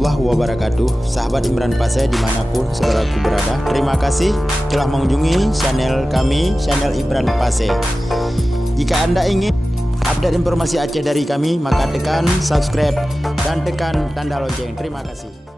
warahmatullahi wabarakatuh. Sahabat Imran Pase dimanapun saudaraku berada, terima kasih telah mengunjungi channel kami, channel Imran Pase. Jika Anda ingin update informasi Aceh dari kami, maka tekan subscribe dan tekan tanda lonceng. Terima kasih.